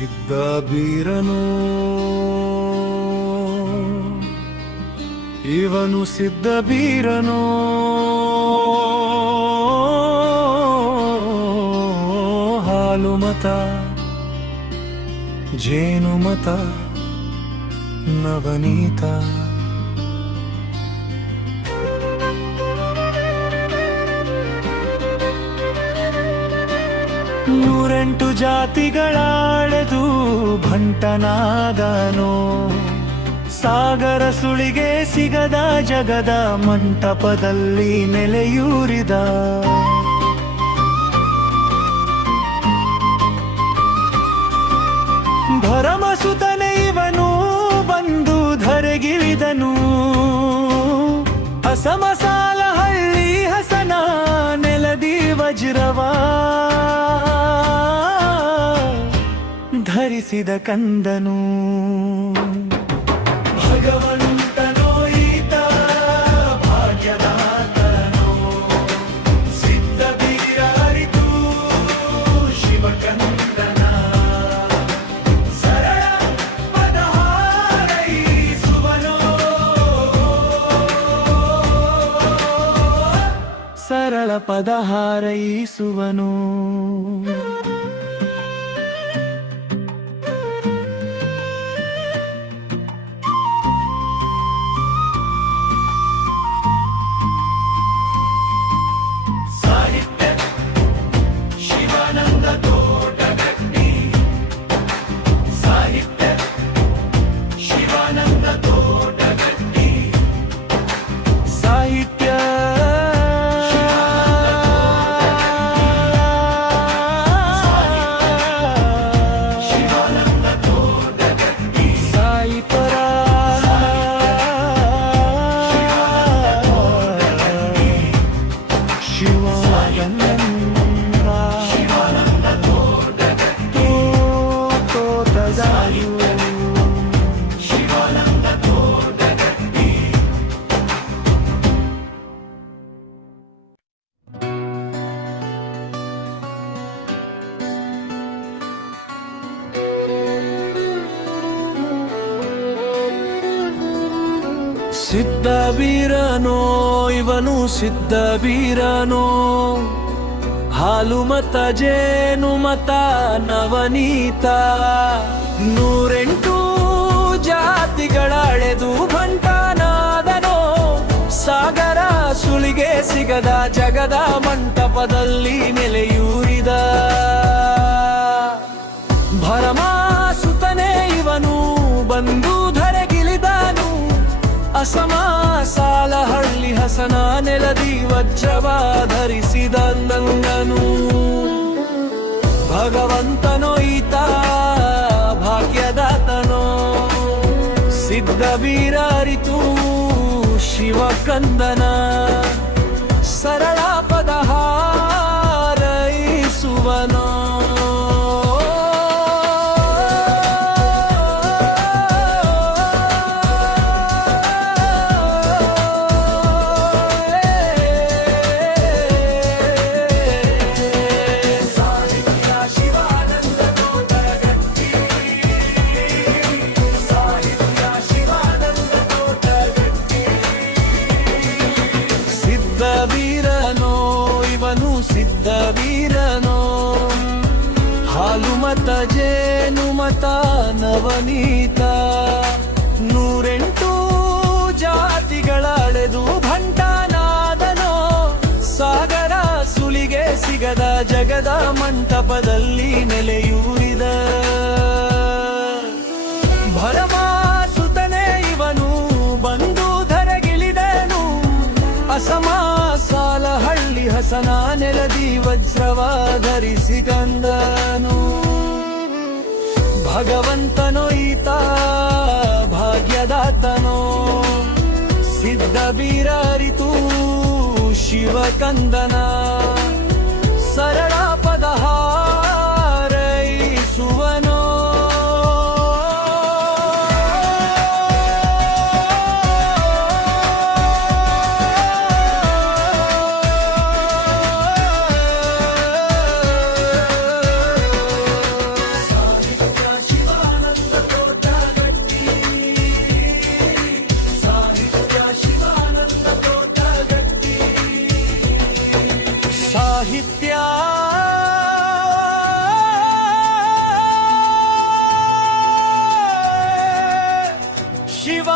ಸಿದ್ಧ ಬೀರನು. ಇವನು ಸಿದ್ಧ ಬೀರನು. ಹಾಲು ಮತ ಜೇನು ಮತ ನವನೀತ. ನೂರೆಂಟು ಜಾತಿಗಳಾಳೆದು ಭಂಟನಾದನು. ಸಾಗರ ಸುಳಿಗೆ ಸಿಗದ ಜಗದ ಮಂಟಪದಲ್ಲಿ ನೆಲೆಯೂರಿದ. ಭರಮಸುತನೆ ಇವನು ಬಂದು ಧರೆಗಿಳಿದನು. ಅಸಮಸಾಲ ಹಳ್ಳಿ ಹಸನ ನೆಲದಿ ವಜ್ರವಾ ಧರಿಸಿದ ಕಂದನು ಭಗವಂತನೋ ಈತ ಭಾಗ್ಯದಾತನೋ ಸಿದ್ಧ ಬೀರ ಅರಿತು ಶಿವಕಂದನ ಸರಳ ಪದಹಾರೈಸುವನೋ ಸರಳ ಪದ ಹಾರೈಸುವನು para. ಸಿದ್ಧ ವೀರನೋ ಇವನು ಸಿದ್ಧ ವೀರನೋ ಹಾಲು ಮತ ಜೇನು ಮತ ನವನೀತ. ನೂರೆಂಟು ಜಾತಿಗಳ ಅಳೆದು ಭಂಟನಾದನೋ ಸಾಗರ ಸುಳಿಗೆ ಸಿಗದ ಜಗದ ಮಂಟಪದಲ್ಲಿ ನೆಲೆಯೂರಿದ. ಹಸನ ನೆಲದಿ ವಜ್ರವ ಧರಿಸಿದ ನಂಗನು ಭಗವಂತನೋ ಈತ ಭಾಗ್ಯದಾತನೋ. ಸಿದ್ಧ ವೀರಾರಿತು ಶಿವಕಂದನ. ಸರಳ ಪದ ಸಿದ್ಧ ವೀರನೋ, ಇವನು ಸಿದ್ಧ ವೀರನೋ. ಹಾಲು ಮತ, ಜೇನು ಮತ, ನವನೀತ. ನೂರೆಂಟು ಜಾತಿಗಳ ಅಳೆದು ಭಂಟನಾದನೋ. ಸಾಗರ ಸುಲಿಗೆ ಸಿಗದ ಜಗದ ಮಂಟಪದಲ್ಲಿ ಹಸನ ನೆಲದಿ ವಜ್ರವ ಧರಿಸಿ ಕಂದನು. ಭಗವಂತನೋ ಈತ ಭಾಗ್ಯದಾತನೋ. ಸಿದ್ಧ ಬೀರಾರಿತು ಶಿವಕಂದನ. ನಿತ್ಯ ಶಿವ